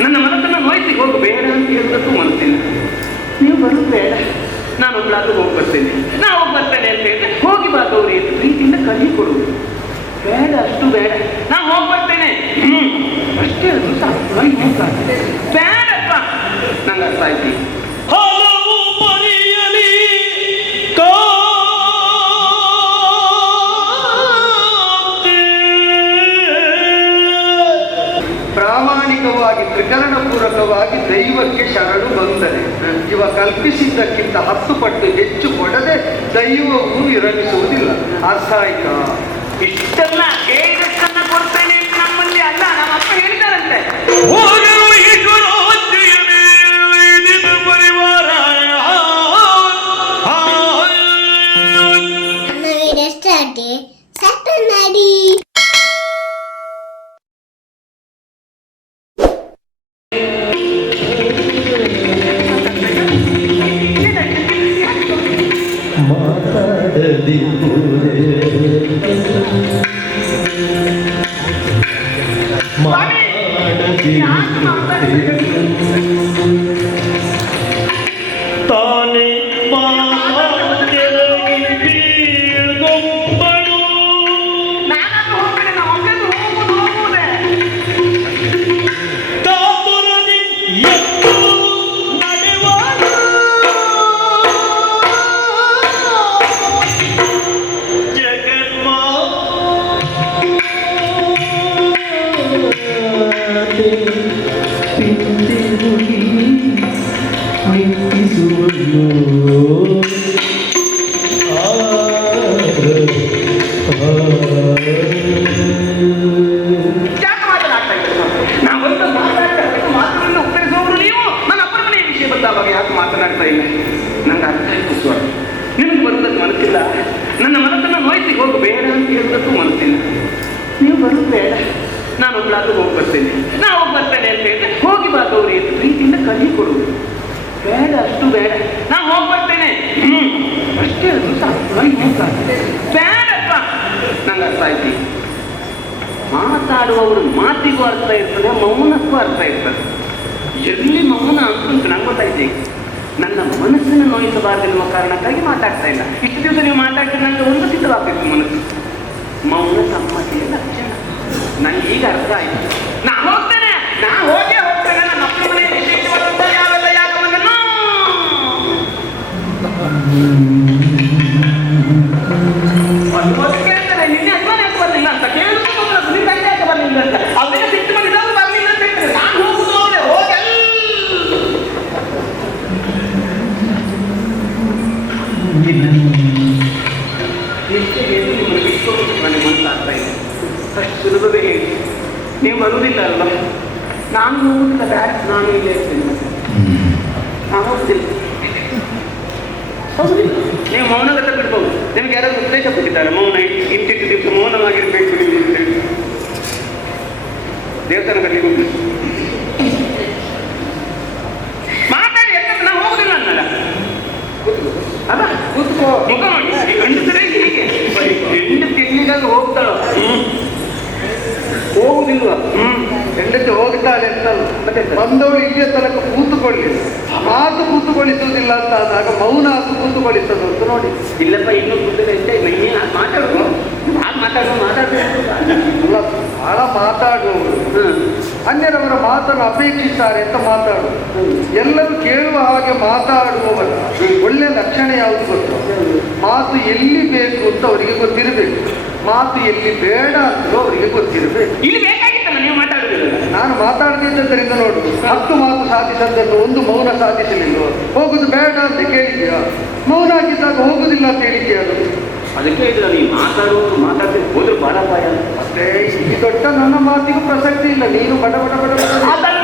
ನನ್ನ ಮನಸ್ಸನ್ನು ನೋಯಿಸಿ ಹೋಗು, ಬೇಡ ಅಂತ ಹೇಳಿದಕ್ಕೂ ಮನಸ್ಸಿಲ್ಲ ನೀವು ಬರೋದು ಬೇಡ. ನಾನು ಒಬ್ಬಳಾದ್ರೂ ಹೋಗಿ ಬರ್ತೇನೆ. ನಾ ಹೋಗಿ ಬರ್ತೇನೆ ಅಂತ ಹೇಳಿದ್ರೆ ಹೋಗಿ ಬಾ ಗೌರಿ ಅಂತ ಪ್ರೀತಿಯಿಂದ ಕಲಿ ಕೊಡುವುದು ಬೇಡ, ಅಷ್ಟು ಬೇಡ. ನಾ ಹೋಗಿ ಬರ್ತೇನೆ. ಹ್ಮ್. ಅಷ್ಟೇ ಅದು ಸಾಕು. ಬೇಡಪ್ಪ. ನಂಗೆ ಅರ್ಥ ಆಯ್ತು. ತ್ರಿಕರಣಪೂರ್ವಕವಾಗಿ ದೈವಕ್ಕೆ ಶರಣು ಬಂದರೆ ಇವ ಕಲ್ಪಿಸಿದ್ದಕ್ಕಿಂತ ಹತ್ತು ಪಟ್ಟು ಹೆಚ್ಚು ಕೊಡದೆ ದೈವವು ವಿರಮಿಸುವುದಿಲ್ಲ. ಅರ್ಥ ಆಯ್ತಾ ಇಷ್ಟೆಲ್ಲ ಕೊಡ್ತೇನೆ ನಮ್ಮಲ್ಲಿ ಅಲ್ಲ ನಮ್ಮ ಅಪ್ಪ ಹೇಳಿದಾರಂತೆ ತಾನೇ ಕಲಿ ಕೊಡುವುದು. ಬೇಡ, ಅಷ್ಟು ಬೇಡ. ನಾ ಹೋಗ್ಬರ್ತೇನೆ ಹ್ಮ್. ಅಷ್ಟೇ ಸಾಕು. ಬೇಡಪ್ಪ. ನಂಗೆ ಅರ್ಥ ಆಯ್ತು ಮಾತಾಡುವವರು ಮಾತಿಗೂ ಅರ್ಥ ಇರ್ತದೆ, ಮೌನಕ್ಕೂ ಅರ್ಥ ಇರ್ತದೆ. ಎಲ್ಲಿ ಮೌನ ಅಂತ ನಂಗೆ ಗೊತ್ತಾಯ್ತು. ನನ್ನ ಮನಸ್ಸನ್ನು ನೋಯಿಸಬಾರದೆನ್ನುವ ಕಾರಣಕ್ಕಾಗಿ ಮಾತಾಡ್ತಾ ಇಲ್ಲ. ಇಷ್ಟು ದಿವಸ ನೀವು ಮಾತಾಡ್ತೀರಿ ನನಗೆ ಒಂದು ಸಿದ್ಧವಾಗಬೇಕು ಮನಸ್ಸು. ಮೌನ ಸಮ್ಮತಿಯ ಲಕ್ಷಣ. ನನಗೀಗ ಅರ್ಥ ಆಯ್ತು. ನಾ ಹೋಗ್ತೇನೆ. ನಾ ಹೋಗೇ ಹೋಗ್ತೇನೆ. ಒಂದು ಕೊಟ್ಟಿದ್ದಾರೆ ಮೌನ ಇಂತಿಷ್ಟು ದಿವಸ ಮೌನವಾಗಿರ್ಬೇಕು ನೀವು ಅಂತ ಹೇಳಿ ದೇವಸ್ಥಾನದಲ್ಲಿ ಹೋಗಿ ಮಾತಾಡಿ ಯಾಕಂದ್ರೆ ನಾವು ಹೋಗುದಿಲ್ಲ ಅನ್ನಲ್ಲ ಅಲ್ಲ ಕೂತ್ಕೋ ಮುಖ ಮಾಡಿ ಗಂಡಸರೇ ಹೀಗೆ ಹೆಣ್ಣು ತಿಂಡಿಗಾಗಿ ಹೋಗ್ತಾಳ ಹೋಗುದಿಲ್ವಾ ಹ್ಮ್ ಹೆಂಡತಿ ಹೋಗ್ತಾಳೆ ಅಂತಲ್ಲ ಮತ್ತೆ ಎಂತ? ಬಂದವಳು ಇಲ್ಲಿಯ ತನಕ ಕೂತುಕೊಳ್ಳಿ ಮಾತು ಕೂತುಗೊಳಿಸುವುದಿಲ್ಲ ಅಂತ ಆದಾಗ ಮೌನ ಅದು ಕೂತುಗೊಳಿಸೋದು ಅಂತ ನೋಡಿ ಇಲ್ಲಪ್ಪ ಇನ್ನೂ ಕೂತದೆ ಅಂತ ಇಲ್ಲ ಇನ್ನೇನು ಮಾತಾಡುವ ಆಗ ಮಾತಾಡುವ ಮಾತಾಡ್ಬೇಕು ಅಲ್ಲ ಬಹಳ ಮಾತಾಡುವವರು ಅನ್ಯರವರ ಮಾತನ್ನು ಅಪೇಕ್ಷಿಸ್ತಾರೆ ಅಂತ ಮಾತಾಡು ಎಲ್ಲರೂ ಕೇಳುವ ಹಾಗೆ ಮಾತಾಡುವವರು ಒಳ್ಳೆ ಲಕ್ಷಣ ಯಾವುದು ಗೊತ್ತು? ಮಾತು ಎಲ್ಲಿ ಬೇಕು ಅಂತ ಅವರಿಗೆ ಗೊತ್ತಿರಬೇಕು. ಮಾತು ಎಲ್ಲಿ ಬೇಡ ಅಂತ ಅವರಿಗೆ ಗೊತ್ತಿರಬೇಕು. ನಾನು ಮಾತಾಡದಿದ್ದರಿಂದ ನೋಡು ಹತ್ತು ಮಾತು ಸಾಧಿಸದ್ದನ್ನು ಒಂದು ಮೌನ ಸಾಧಿಸಲಿಲ್ಲ ಹೋಗುದು ಬೇಡ ಅಂತ ಕೇಳಿದ್ಯಾ? ಮೌನ ಆಗಿದ್ದಾಗ ಹೋಗುದಿಲ್ಲ ಅಂತ ಹೇಳಿದ್ಯಾ ಅದಕ್ಕೆ ಇದು ಈ ಮಾತಾಡೋದು ಮಾತಾಡ್ತೀರಿ ಹೋದ್ರೆ ಬಹಳ ಭಯ ಮತ್ತೆ ಈ ದೊಡ್ಡ ನನ್ನ ಮಾತಿಗೂ ಪ್ರಸಕ್ತಿ ಇಲ್ಲ. ನೀನು ಬಡ ಬಡ ಬಡ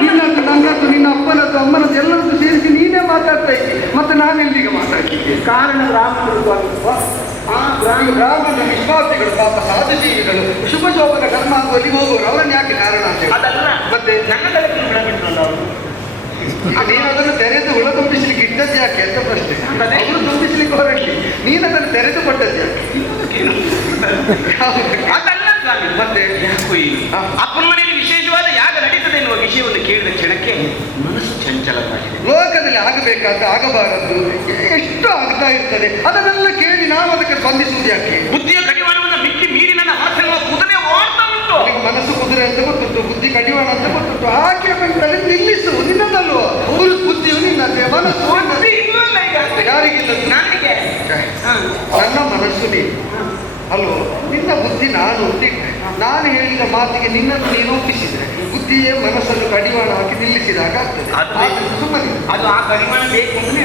ನಿನ್ನ. ನಿನ್ನದ್ದು ನಿನ್ನ ಅಪ್ಪನದ್ದು ಅಮ್ಮನದ್ದು ಎಲ್ಲರದ್ದು ಸೇರಿಸಿ ನೀನೇ ಮಾತಾಡ್ತಾ ಇದ್ದೀನಿ ಮತ್ತೆ ನಾನೆಲ್ಲಿಗೆ ಮಾತಾಡ್ತೀನಿ ಕಾರಣ ರಾಮನ ಆ ಗ್ರಾಮ ಗ್ರಾಮದ ವಿಶ್ವಾಸಿಗಳು ಪಾಪ ಸಾಧುಜೀವಿಗಳು ಶುಭ ಶೋಭನ ಕರ್ಮ ಅಂತ ಹೋಗುವರು ಅವರನ್ನು ಯಾಕೆ ಕಾರಣ ಅಂತ ಮತ್ತೆ ನನ್ನ ತಲೆಗೆ ಬಿಡಬಿಟ್ರಲ್ಲ ಅವರು. ನೀನು ಅದನ್ನು ತೆರೆದು ಹುಳ ತುಂಬಿಸ್ಲಿಕ್ಕೆ ಇಟ್ಟದ್ದು ಯಾಕೆ? ಅಂತ ಪ್ರಶ್ನೆ. ಅವರು ತುಂಬಿಸ್ಲಿಕ್ಕೆ ಹೊರಟ್ಲಿ. ನೀನು ಅದನ್ನು ತೆರೆದು ಕೊಟ್ಟದ್ದು ಯಾಕೆ? ಮತ್ತೆ. ಅಪ್ಪನ ಮನೆಯಲ್ಲಿ ವಿಶೇಷವಾದ ಯಾಗ ನಡೀತದೆ ಎನ್ನುವ ವಿಷಯವನ್ನು ಕೇಳಿದ ಕ್ಷಣಕ್ಕೆ ಮನಸ್ಸು ಚಂಚಲವಾಗಿದೆ. ಲೋಕದಲ್ಲಿ ಆಗಬೇಕಾದ ಆಗಬಾರದು ಎಷ್ಟು ಆಗ್ತಾ ಇರ್ತದೆ. ಅದನ್ನೆಲ್ಲ ಕೇಳಿ ನಾವು ಅದಕ್ಕೆ ಸ್ಪಂದಿಸುವುದು ಯಾಕೆ? ಬುದ್ಧಿಯ ಕಡಿವಾಣವನ್ನು ಮಿಕ್ಕಿ ಮೀರಿ ನನ್ನ ಮನಸ್ಸನ್ನು ಕುದುರೆ ಓಡ್ತಾ ಉಂಟು ನಿನಗೆ ಮನಸ್ಸು ಕುದುರೆ ಅಂತ ಗೊತ್ತುಂಟು ಬುದ್ಧಿ ಕಡಿವಾಣ ಅಂತ ಗೊತ್ತುಂಟು. ಹಾಗೆ ಬಂದರೆ ನಿಲ್ಲಿಸು ನಿನ್ನದಲ್ವ? ಪುರುಷ ಬುದ್ಧಿಯು ನಿನ್ನದೇ ಮನಸ್ಸು ಯಾರಿಗಿಲ್ಲ ನನಗೆ. ಹಾ. ನನ್ನ ಮನಸ್ಸು ನೀನು. ಅಲ್ವೋ? ನಿನ್ನ ಬುದ್ಧಿ ನಾನು ಅಂತಿಟ್ಟೆ ನಾನು ಹೇಳಿದ ಮಾತಿಗೆ ನಿನ್ನನ್ನು ನೀನು ಒಪ್ಪಿಸಿದ್ರೆ ಬುದ್ಧಿಯೇ ಮನಸ್ಸನ್ನು ಕಡಿವಾಣ ಹಾಕಿ ನಿಲ್ಲಿಸಿದಾಗ ಆಗ್ತದೆ. ಸುಮ್ಮನೆ ಅದು ಆ ಕಡಿವಾಣ ಬೇಕು ಅಂದ್ರೆ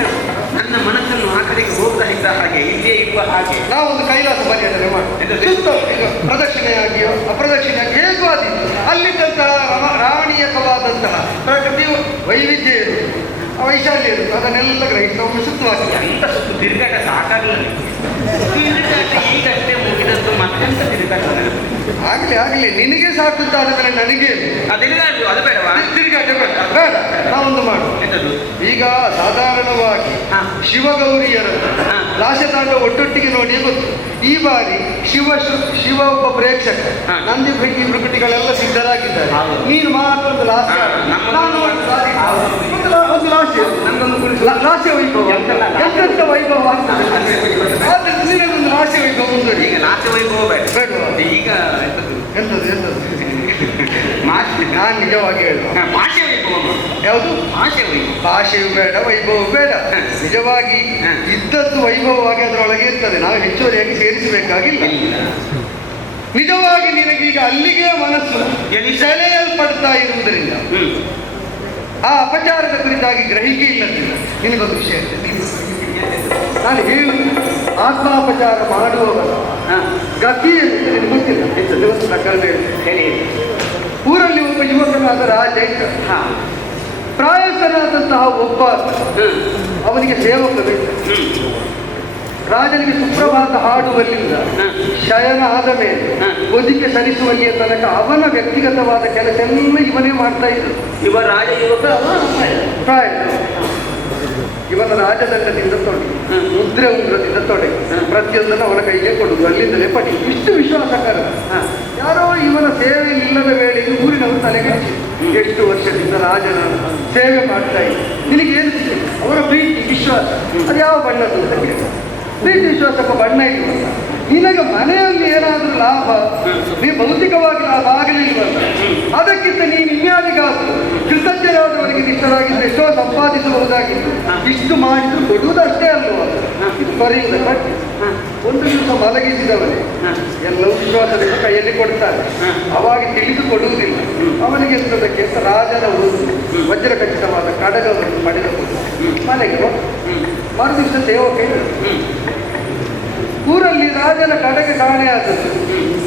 ನನ್ನ ಮನಸ್ಸನ್ನು ಆ ಕಡೆಗೆ ಹೋಗ್ತಾ ಇದ್ದ ಹಾಗೆ ಇಲ್ಲೇ ಇರುವ ಹಾಗೆ. ನಾವೊಂದು ಕೈಲಾಸ ಪರ್ಯಟನೆ ಮಾಡುವ ಮಾಡಿ ಪ್ರದಕ್ಷಿಣೆಯಾಗಿಯೋ ಅಪ್ರದಕ್ಷಿಣೆಯಾಗಿ ಹೇಗೂ ಆದೀತು ಅಲ್ಲಿದ್ದಂತಹ ರಮ- ರಾಮಣೀಯಕವಾದಂತಹ ಪ್ರಕೃತಿ ವೈವಿಧ್ಯ ಇರುವುದು ಆ ವೈಶಾಲ್ಯ ಇರುವುದು ಅದನ್ನೆಲ್ಲ ಗ್ರಹಿಸ್ತಾ ಒಮ್ಮೆ ಅಂತ ಸುತ್ತು ತಿರುಗಾಟ ಸಾಕಾಗಲಿಲ್ಲ ಈಗಷ್ಟೇ ತಿರುಗಾಟ ಆಗ್ಲಿ ಆಗ್ಲಿ ನಿನಗೆ ಸಾಕು ಅಂತ ಆದ ಮೇಲೆ ನನಗೆ ಅದೆಲ್ಲ ಅದು ಬೇಡ. ಬೇಡ. ನಾವೊಂದು ಮಾಡು. ಈಗ ಸಾಧಾರಣವಾಗಿ ಶಿವಗೌರಿಯರ ಶಿವಗೌರಿಯರನ್ನು. ಲಾಶತಾಂಡ ಒಟ್ಟೊಟ್ಟಿಗೆ ನೋಡಿ ಗೊತ್ತು. ಈ ಬಾರಿ ಶಿವ ಶಿವ ಒಬ್ಬ ಪ್ರೇಕ್ಷಕ. ನಂದಿ ಭೇಟಿ ಪ್ರಕೃತಿಗಳೆಲ್ಲ ಸಿದ್ಧರಾಗಿದ್ದಾರೆ. ನೀನು ಮಾತ್ರ ಒಂದು ಲಾಸ್ಟ್ ನಾನು ಒಂದು ಲಾ- ಲಾಸ್ಯ ವೈಭವ? ಎಂತೆಂತ ವೈಭವ. ಆದ್ರೆ ಒಂದು ರಾಶಿ ವೈಭವ ಉಂಟು ಈಗ ರಾಶಿ ವೈಭವ ಬೇಡ. ಈಗ ಎಂತದ್ದು? ಎಂಥದ್ದು ಮಾಷೆ ನಾನು ನಿಜವಾಗಿ ಹೇಳುವ. ಭಾಷೆ ವೈಭವ ಯಾವುದು? ಭಾಷೆ ವೈಭವ. ಭಾಷೆಯು ಬೇಡ ವೈಭವ ಬೇಡ. ನಿಜವಾಗಿ ಇದ್ದದ್ದು ವೈಭವವಾಗಿ ಅದರೊಳಗೆ ಇರ್ತದೆ. ನಾವು ಹೆಚ್ಚುವರಿಯಾಗಿ ಸೇರಿಸಬೇಕಾಗಿಲ್ಲ. ನಿಜವಾಗಿ ನಿನಗೀಗ ಅಲ್ಲಿಗೆ ಮನಸ್ಸು? ಸೆಳೆಯಲ್ಪಡ್ತಾ ಇರುವುದರಿಂದ ಆ ಅಪಚಾರದ ಕುರಿತಾಗಿ ಗ್ರಹಿಕೆ ಇಲ್ಲದಿಲ್ಲ ನಿನಗೊಂದು ವಿಷಯ. ನಾನು ಹೇಳಿ ಆತ್ಮಾಪಚಾರ ಮಾಡುವವರ ಹಾ. ಗತಿ ಅಂತ ನಿನಗೆ ಗೊತ್ತಿಲ್ಲ. ಪ್ರಕರಣ. ಹೇಳಿ. ಊರಲ್ಲಿ ಒಬ್ಬ ಯುವಕನಾದ ರಾಜ ಪ್ರಾಯಸನಾದಂತಹ ಪ್ರಾಯಸ್ಥನಾದಂತಹ ಒಬ್ಬ ಅವನಿಗೆ ಸೇವಕ ಬೇಕು ಹ್ಮ್. ರಾಜನಿಗೆ ಸುಪ್ರಭಾತ ಹಾಡುವಲ್ಲಿಂದ. ಶಯನ ಆದ ಮೇಲೆ. ಬದುಕೆ ಸರಿಸುವಲ್ಲಿಯ ತನಕ ಅವನ ವ್ಯಕ್ತಿಗತವಾದ ಕೆಲಸ ಎಲ್ಲ ಇವನೇ ಮಾಡ್ತಾ ಇದ್ದರು ಇವ ರಾಜ ಯುವಕ ಇವನ ರಾಜದಂಡದಿಂದ ತೊಡಗಿ. ಮುದ್ರೆ ಉಂಗ್ರದಿಂದ ತೊಡಗಿ. ಪ್ರತಿಯೊಂದನ್ನು ಅವನ ಕೈಗೆ ಕೊಡುವುದು ಅಲ್ಲಿಂದಲೇ ಪಡಿ. ಇಷ್ಟು ವಿಶ್ವಾಸಕರ. ಯಾರೋ ಇವನ ಸೇವೆ ಇಲ್ಲದ ವೇಳೆಗೆ ಊರಿನವರು ತಲೆಗೆ ಎಷ್ಟು ವರ್ಷದಿಂದ ರಾಜನ ಸೇವೆ ಮಾಡ್ತಾ ಇದ್ದ. ನಿನಗೇನು ಏನು? ಅವರ ಪ್ರೀತಿ ವಿಶ್ವಾಸ. ಅದು ಯಾವ ಬಣ್ಣದ್ದು ಅಂತ ಕೇಳಿ. ಪ್ರೀತಿ ವಿಶ್ವಾಸಕ್ಕೆ ಬಣ್ಣ ಇಲ್ಲ ನಿನಗೆ ಮನೆಯಲ್ಲಿ ಏನಾದರೂ ಲಾಭ, ನೀ ಭೌತಿಕವಾಗಿ ಲಾಭ ಆಗಲಿಲ್ಲ ಅದಕ್ಕಿಂತ ನೀನು ಇನ್ಯಾರಿಗಾದ್ರು ಕೃತಜ್ಞರಾದವರಿಗೆ ನಿಷ್ಠರಾಗಿದ್ದು ಎಷ್ಟೋ ಸಂಪಾದಿಸಬಹುದಾಗಿತ್ತು. ಇಷ್ಟು ಮಾಡಿದ್ರು ಕೊಡುವುದಷ್ಟೇ ಅಲ್ವಾ? ಇದು ಒಂದು ದಿವಸ ಮಲಗಿಸಿದವನೇ ಎಲ್ಲವೂ ವಿಶ್ವಾಸದಿಂದ ಕೈಯಲ್ಲಿ ಕೊಡ್ತಾರೆ. ಅವಾಗ ತಿಳಿದು ಕೊಡುವುದಿಲ್ಲ. ಅವನಿಗೆ ಎಂತದಕ್ಕೆ ರಾಜನ ಒಂದು ವಜ್ರ ಖಚಿತವಾದ ಕಡಗವನ್ನು ಪಡೆದುಕೊಂಡು ಮನೆಗೆ ಹೋದ. ಮರು ದಿವಸ ಸೇವಕ ಇದ್ದ. ಊರಲ್ಲಿ ರಾಜನ ಕಡೆಗೆ ಕಾಣೆಯಾದದ್ದು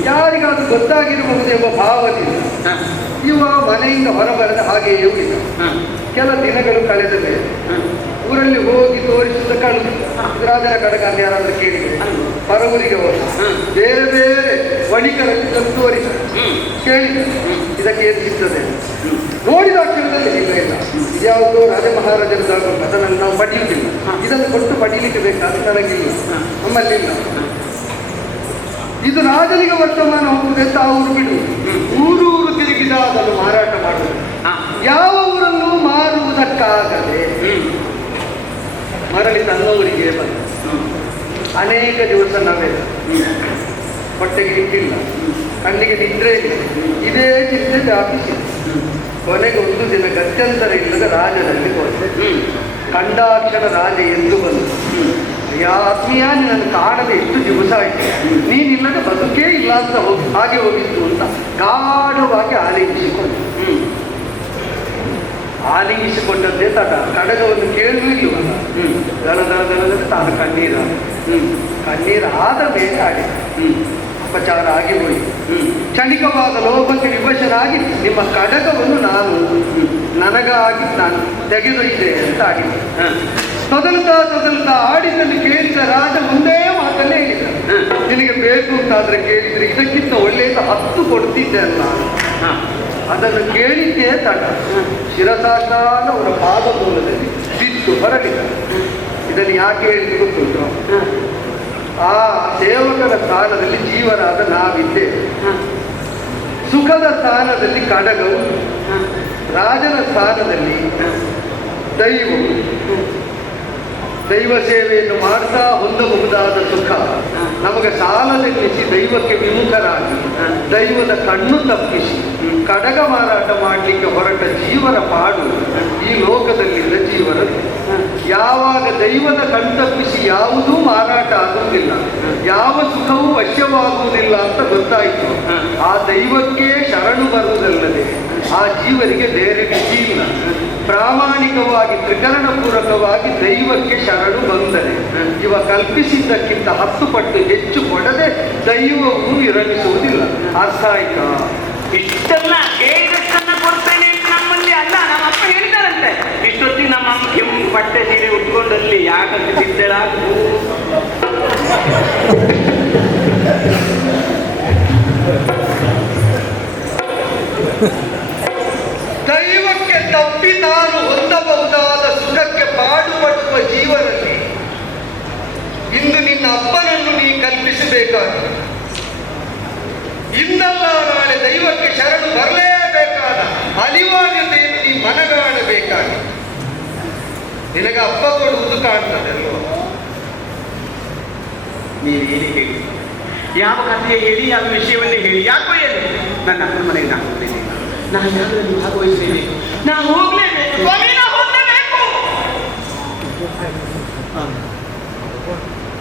ಯಾರಿಗಾದ್ರೂ ಗೊತ್ತಾಗಿರಬಹುದು ಎಂಬ ಭಾವದಿಂದ ಇವ ಮನೆಯಿಂದ ಹೊರಬರದ ಹಾಗೆಯೇ ಉಳಿದ. ಕೆಲ ದಿನಗಳು ಕಳೆದ ಮೇಲೆ ಊರಲ್ಲಿ ಹೋಗಿ ತೋರಿಸಿದ ಕಳೆದು ರಾಜನ ಕಡೆಗೆ ಅಂತ ಯಾರಾದ್ರೂ ಕೇಳಿದ್ರೆ? ಪರವೂರಿಗೆ ಹೋದ ಬೇರೆ ಬೇರೆ ವಣಿಕರಲ್ಲಿ ತಂದು ತೋರಿಸ. ಕೇಳಿ. ಇದಕ್ಕೆ ಏನು ಸಿಗ್ತದೆ? ನೋಡಿದ ಅಕ್ಷರದಲ್ಲಿ ಇಲ್ಲ ಇಲ್ಲ. ಯಾವುದೋ ರಾಜ ಮಹಾರಾಜರ ಅದನ್ನು ನಾವು ಪಡೆಯುವುದಿಲ್ಲ. ಇದನ್ನು ಕೊಟ್ಟು ಪಡೀಲಿಕ್ಕೆ ಬೇಕಾದ ನನಗಿಲ್ಲ ನಮ್ಮಲ್ಲಿಲ್ಲ ಇದು ರಾಜನಿಗೆ ವರ್ತಮಾನ ಹೋಗುವುದು ಅವರು ಬಿಡು. ಊರು ಊರು ತಿರುಗಿದ ಅದನ್ನು ಮಾರಾಟ ಮಾಡುವುದು. ಯಾವ ಊರನ್ನು ಮಾರುವುದಕ್ಕಾಗದೆ ಮರಳಿ ತನ್ನವರಿಗೆ ಬಂದ. ಅನೇಕ ದಿವಸ ನಾವೆಲ್ಲ ಹೊಟ್ಟೆಗೆ ನಿಂತಿಲ್ಲ ಕಣ್ಣಿಗೆ ನಿದ್ರೆ ಇಲ್ಲ. ಇದೇ ಚಿಂತೆ ವ್ಯಾಪಿಸಿದೆ ಕೊನೆಗೆ ಒಂದು ದಿನ ಗತ್ಯಂತರ ಇಲ್ಲದ ರಾಜನಲ್ಲಿ ಹೋದೆ. ಕಂಡಾಕ್ಷರ ರಾಜ ಎಂದು ಬಂತು ಯಾ ಆತ್ಮೀಯ ನಿನ್ನನ್ನು ಕಾಣದೆ ಎಷ್ಟು ದಿವಸ ಆಯ್ತು? ನೀನಿಲ್ಲದೆ ಬದುಕೇ ಇಲ್ಲ ಅಂತ ಹೋಗಿ ಹಾಗೆ ಹೋಗಿತ್ತು ಅಂತ ಗಾಢವಾಗಿ ಆಲಿಂಗಿಸಿಕೊಂಡು. ಆಲಿಂಗಿಸಿಕೊಂಡದ್ದೇ ತಡ. ಕಡಗವನ್ನು ಕೇಳಲಿಲ್ಲ ಇಲ್ಲವಲ್ಲ? ದಳ ದಳ ದಳದಲ್ಲಿ ತಾನು ಕಣ್ಣೀರ ಕಣ್ಣೀರು ಆದ ಮೇಲೆ ಆಡಿ ಅಪಚಾರ ಆಗಿ ಹೋಯಿತು ಕ್ಷಣಿಕವಾದ ಲೋಭಕ್ಕೆ ವಿವಶನಾಗಿ ನಿಮ್ಮ ಕಡಗವನ್ನು ನಾನು ನನಗಾಗಿ ನಾನು ತೆಗೆದೊಯ್ದೆ ಅಂತ ಆಗಿದೆ. ತೊದಲ್ತಾ ತೊದಲ್ತಾ ಆಡಿದಲ್ಲಿ ಕೇಳಿದ ರಾಜ ಒಂದೇ ಮಾತನ್ನೇ ಹೇಳಿದ ನಿನಗೆ ಬೇಕು ಅಂತಾದ್ರೆ ಕೇಳಿದ್ರೆ ಇದಕ್ಕಿಂತ ಒಳ್ಳೆಯದು ಹತ್ತು ಕೊಡ್ತಿದ್ದೆ ಅಲ್ಲ. ಅದನ್ನು ಕೇಳಿದ್ದೇ ತಡ. ಶಿರಸಾಕಾನ ಅವರ ಪಾದ ಮೂಲದಲ್ಲಿ ಬಿದ್ದು ಹೊರಗಿದ್ದ ಇದನ್ನು ಯಾಕೆ ಹೇಳಿದ್ರು ಗೊತ್ತುಂಟು? ಆ ಸೇವಕನ ಸ್ಥಾನದಲ್ಲಿ ಜೀವರಾದ ನಾವಿದ್ದೇವೆ ಸುಖದ ಸ್ಥಾನದಲ್ಲಿ ಕಡಗವು ರಾಜನ ಸ್ಥಾನದಲ್ಲಿ ದೈವವು. ದೈವ ಸೇವೆಯನ್ನು ಮಾಡ್ತಾ ಹೊಂದಬಹುದಾದ ಸುಖ. ನಮಗೆ ಸಾಲದೆನ್ನಿಸಿ ದೈವಕ್ಕೆ ವಿಮುಖರಾಗಿ ದೈವದ ಕಣ್ಣು ತಪ್ಪಿಸಿ ಕಡಗ ಮಾರಾಟ ಮಾಡಲಿಕ್ಕೆ ಹೊರಟ ಜೀವರ ಪಾಡು ಈ ಲೋಕದಲ್ಲಿದ್ದ ಜೀವರದ್ದು ಯಾವಾಗ ದೈವದ ಕಣ್ತಪ್ಪಿಸಿ ಯಾವುದೂ ಮಾರಾಟ ಆಗುವುದಿಲ್ಲ, ಯಾವ ಸುಖವೂ ವಶ್ಯವಾಗುವುದಿಲ್ಲ ಅಂತ ಗೊತ್ತಾಯಿತು. ಆ ದೈವಕ್ಕೆ ಶರಣು ಬರುವುದಲ್ಲದೆ ಆ ಜೀವರಿಗೆ ಬೇರೆ ಗತಿ ಇಲ್ಲ. ಪ್ರಾಮಾಣಿಕವಾಗಿ ತ್ರಿಕರಣ ಪೂರಕವಾಗಿ ದೈವಕ್ಕೆ ಶರಣು ಬಂದರೆ, ಇವ ಕಲ್ಪಿಸಿದ್ದಕ್ಕಿಂತ ಹತ್ತು ಪಟ್ಟು ಹೆಚ್ಚು ಕೊಡದೆ ದೈವವು ವಿರಮಿಸುವುದಿಲ್ಲ ಅರ್ಥ ಆಯ್ತಾ? ಇಷ್ಟೆಲ್ಲ ಹೇಳಿದಷ್ಟನ್ನ ಕೊಡ್ತೇನೆ ಅಂತ ನಮ್ಮಲ್ಲಿ ಅಲ್ಲ ನಮ್ಮ ಅಪ್ಪ ಹೇಳಿದಾರಂತೆ ಇಷ್ಟೊತ್ತಿಗೆ ನಮ್ಮ ಅಮ್ಮ ಕೆಂಪು ಬಟ್ಟೆ ಸೀರೆ ಉಟ್ಕೊಂಡಲ್ಲಿ ಯಾಕಂತ ಸಿದ್ದಳ ದೈವಕ್ಕೆ ತಪ್ಪಿ ನಾನು ಹೊಂದಬಹುದಾದ ಸುಖಕ್ಕೆ ಪಾಡುಪಡುವ ಜೀವನದಲ್ಲಿ ಇಂದು ನಿನ್ನ ಅಪ್ಪನನ್ನು ನೀ ಕಲ್ಪಿಸಬೇಕಾದ ಇಂದಲ್ಲ ನಾಳೆ ದೈವಕ್ಕೆ ಶರಣು ಬರಲೇಬೇಕಾದ ಅನಿವಾರ್ಯತೆಯನ್ನು ನೀ ಮನಗಾಣಬೇಕಾದ ನಿನಗೆ ಅಪ್ಪ ಕೊಡುವುದು ಆಗ್ತದೆ ಅಲ್ವಾ? ನೀವು ಏನು ಹೇಳಿ. ಯಾವ ಕಥೆ ಹೇಳಿ ಯಾವ ವಿಷಯವನ್ನೇ ಹೇಳಿ. ಯಾಕೋ ಏನು ನನ್ನ ಅಪ್ಪನ ಮನೆಗೆ ನಾನು ಹೋಗ್ತೇನೆ. ನಾನು ಯಾವ್ದ್ರಲ್ಲಿ ಭಾಗವಹಿಸ್ತೇನೆ. ನಾನು ಹೋಗ್ಲೇಬೇಕು.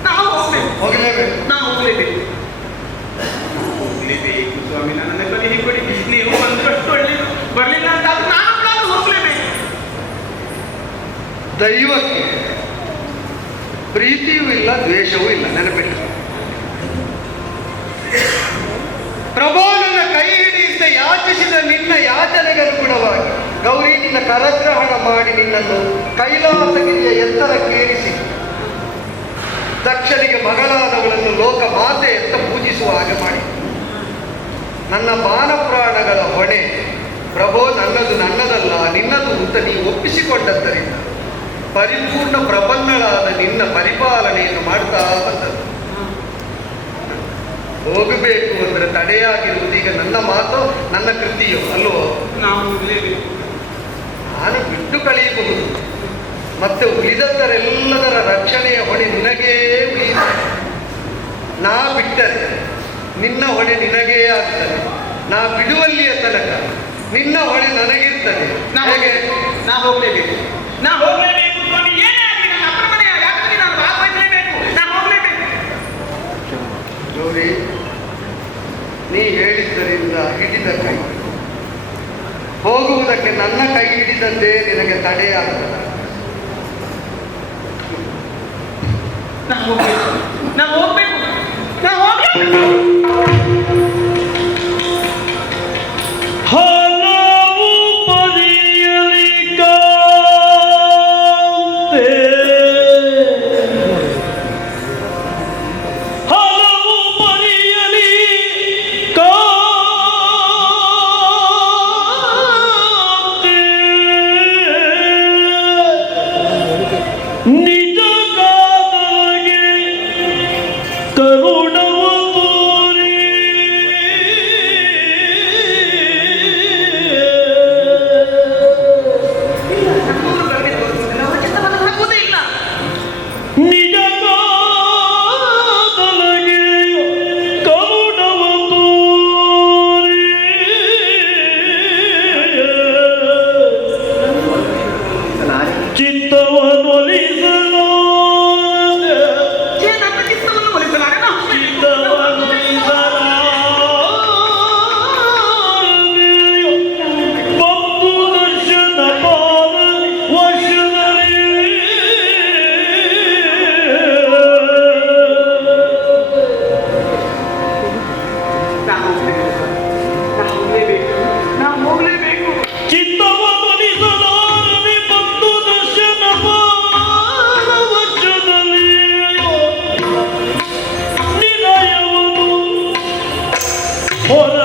ನಾವು ಹೋಗ್ಬೇಕು ಹೋಗಲೇಬೇಕು. ನಾವು ಹೋಗ್ಲೇಬೇಕು. ಹೋಗ್ಲೇಬೇಕು. ಸ್ವಾಮಿ ನನ್ನ ಬಲಿ ಕೊಡಿ ನೀವು ಒಳ್ಳೆಯದು ಬರ್ಲಿಲ್ಲ ಅಂತ ನಾನು ನಾನು ಹೋಗ್ಲೇಬೇಕು. ದೈವಕ್ಕೆ ಪ್ರೀತಿಯೂ ಇಲ್ಲ, ದ್ವೇಷವೂ ಇಲ್ಲ ನೆನಪಿಟ್ಟು ಪ್ರಭೋ ನನ್ನ ಕೈ ಹಿಡಿಯಿಂದ ಯಾಚಿಸಿದ ನಿನ್ನ ಯಾಚನೆಗನುಗುಣವಾಗಿ ಗೌರಿ, ನಿನ್ನ ಕರಗ್ರಹಣ ಮಾಡಿ ನಿನ್ನನ್ನು ಕೈಲಾಸಗಿರಿಯ ಕೇಳಿಸಿ. ದಕ್ಷನಿಗೆ ಮಗಳಾದವಳನ್ನು ಲೋಕ ಮಾತೆ ಎತ್ತ ಪೂಜಿಸುವ ಹಾಗೆ ಮಾಡಿ. ನನ್ನ ಮಾನಪ್ರಾಣಗಳ ಹೊಣೆ. ಪ್ರಭೋ, ನನ್ನದು ನನ್ನದಲ್ಲ, ನಿನ್ನದು ಅಂತ ನೀವು ಒಪ್ಪಿಸಿಕೊಂಡದ್ದರಿಂದ. ಪರಿಪೂರ್ಣ ಪ್ರಪನ್ನಳಾದ ನಿನ್ನ ಪರಿಪಾಲನೆಯನ್ನು ಮಾಡ್ತಾ ಬಂದದ್ದು. ಹೋಗಬೇಕು ಅಂದ್ರೆ ತಡೆಯಾಗಿರುವುದು ಈಗ ನನ್ನ ಮಾತು ನನ್ನ ಕೃತಿಯೋ. ಹೋಗ್ಲೇಬೇಕು ನಾನು ಬಿಟ್ಟು ಕಳೆಯಬಹುದು. ಮತ್ತೆ ಉಳಿದದ್ದರೆಲ್ಲದರ ರಕ್ಷಣೆಯ ಹೊಣೆ ನಿನಗೇ ನಾ ಬಿಟ್ಟರೆ ನಿನ್ನ ಹೊಣೆ ನಿನಗೇ ಆಗ್ತದೆ. ನಾ ಬಿಡುವಲ್ಲಿಯ ತನಕ ನಿನ್ನ ಹೊಣೆ ನನಗಿರ್ತದೆ. ನಾ ಹೋಗ್ಲೇಬೇಕು. ನಾ ಹೋಗ್ಲೇಬೇಕು ಸ್ವಾಮಿ ಏನೇ ಆಗಲಿ ನನ್ನ ಅಪ್ಪನ ಮನೆ ಯಾಕಂದ್ರೆ ನಾನು ಭಾಗವಹಿಸಲೇಬೇಕು ನಾ ಹೋಗ್ಲೇಬೇಕು ಗೌರಿ ನೀ ಹೇಳಿದ್ದರಿಂದ ಹಿಡಿದ ಕೈ. ಹೋಗುವುದಕ್ಕೆ ನನ್ನ ಕೈ ಹಿಡಿದಂತೆ ನಿನಗೆ ತಡೆಯಾಗ್ತದೆ ನಾ ಹೋಗ್ಬೇಕು. ನಾ ಹೋಗ್ಬೇಕು. ನಾ ಹೋಗ್ಬೇಕು Horror!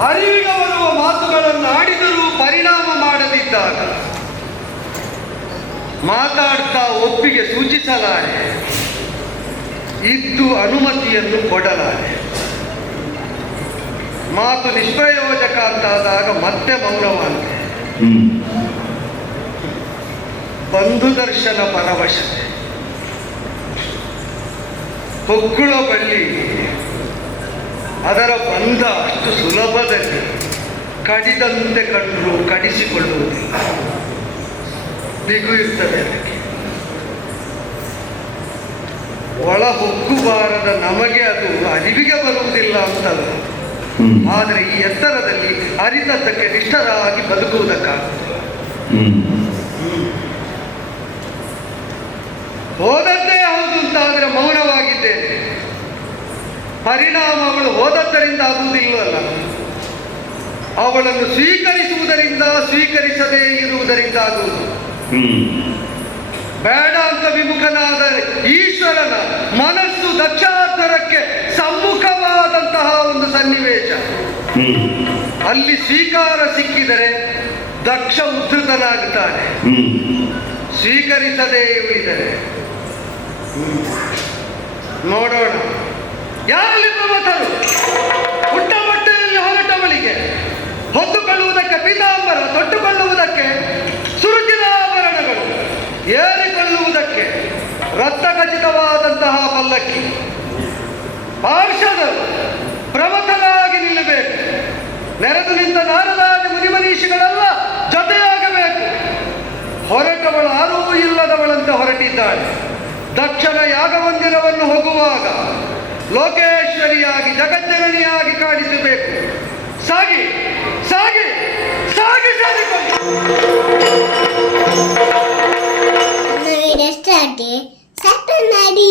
ಅರಿವಿಗೆ ಬರುವ ಮಾತುಗಳನ್ನು ಆಡಿದರೂ ಪರಿಣಾಮ ಮಾಡದಿದ್ದಾಗ ಮಾತಾಡ್ತಾ ಒಪ್ಪಿಗೆ ಸೂಚಿಸಲಾರೆ. ಇದ್ದು ಅನುಮತಿಯನ್ನು ಕೊಡಲಾರೆ. ಮಾತು ನಿಷ್ಪ್ರಯೋಜಕ ಅಂತಾದಾಗ ಮತ್ತೆ ಮೌನವಾಗಿದೆ. ಬಂಧು ದರ್ಶನ ಪರವಶತೆ. ಕೊಕ್ಕುಳ ಬಳ್ಳಿ. ಅದರ ಬಂಧ ಅಷ್ಟು ಸುಲಭದಲ್ಲಿ ಕಡಿದಂತೆ ಕಂಡು ಕಡಿಸಿಕೊಳ್ಳುವುದಿಲ್ಲ. ಬಿಗು ಇರ್ತದೆ ಅದಕ್ಕೆ. ಒಳ ಹೊಕ್ಕುಬಾರದ ನಮಗೆ ಅದು ಅರಿವಿಗೆ ಬರುವುದಿಲ್ಲ ಅಂತಲ್ಲ. ಆದರೆ ಈ ಎತ್ತರದಲ್ಲಿ ಅರಿತದ್ದಕ್ಕೆ ನಿಷ್ಠರಾಗಿ ಬದುಕುವುದಕ್ಕಾಗುತ್ತೆ ಹೋದದ್ದೇ ಹೌದು ಅಂತಾದರೆ ಮೌನವಾಗಿದ್ದೇನೆ. ಪರಿಣಾಮ ಅವಳು ಹೋದದ್ದರಿಂದ ಆಗುವುದಿಲ್ಲವಲ್ಲ ಅವುಗಳನ್ನು ಸ್ವೀಕರಿಸುವುದರಿಂದ ಸ್ವೀಕರಿಸದೇ ಇರುವುದರಿಂದ ಆಗುವುದು. ಬೇಡ ಅಂತ ವಿಮುಖನಾದ ಈಶ್ವರನ ಮನಸ್ಸು ದಕ್ಷಾಂತರಕ್ಕೆ ಸಮ್ಮುಖವಾದಂತಹ ಒಂದು ಸನ್ನಿವೇಶ. ಅಲ್ಲಿ ಸ್ವೀಕಾರ ಸಿಕ್ಕಿದರೆ ದಕ್ಷ ಉದ್ಧತನಾಗುತ್ತಾನೆ. ಸ್ವೀಕರಿಸದೇ ಉಳಿದರೆ. ನೋಡೋಣ. ಯಾರಲ್ಲಿ ಪ್ರಮಥರು ಪುಟ್ಟ ಮಟ್ಟದಲ್ಲಿ ಹೊರಟವಳಿಗೆ ಹೊತ್ತುಕೊಳ್ಳುವುದಕ್ಕೆ ಪೀತಾಂಬರ ತೊಟ್ಟುಕೊಳ್ಳುವುದಕ್ಕೆ ಸುರುಚಿನ ಆಭರಣಗಳು, ಏರಿಕೊಳ್ಳುವುದಕ್ಕೆ ರಕ್ತಖಚಿತವಾದಂತಹ ಪಲ್ಲಕ್ಕಿ. ಪಾರ್ಷದರು ಪ್ರಮಥನಾಗಿ ನಿಲ್ಲಬೇಕು. ನೆರೆದು ನಿಂತ ನಾರದಾದಿ ಮುನಿಮನೀಷಿಗಳೆಲ್ಲ, ಜೊತೆಯಾಗಬೇಕು. ಹೊರಟವಳು ಆರೂ ಇಲ್ಲದವಳಂತೆ ಹೊರಟಿದ್ದಾಳೆ. ದಕ್ಷಿಣ ಯಾಗಮಂದಿರವನ್ನು ಹೋಗುವಾಗ ಲೋಕೇಶ್ವರಿಯಾಗಿ ಜಗಜ್ಜನನಿಯಾಗಿ ಕಾಣಿಸಬೇಕು. ಸಾಗಿ ಸಾಗಿ ಸಾಗಿ ಸಾಗಿ ಮಾಡಿ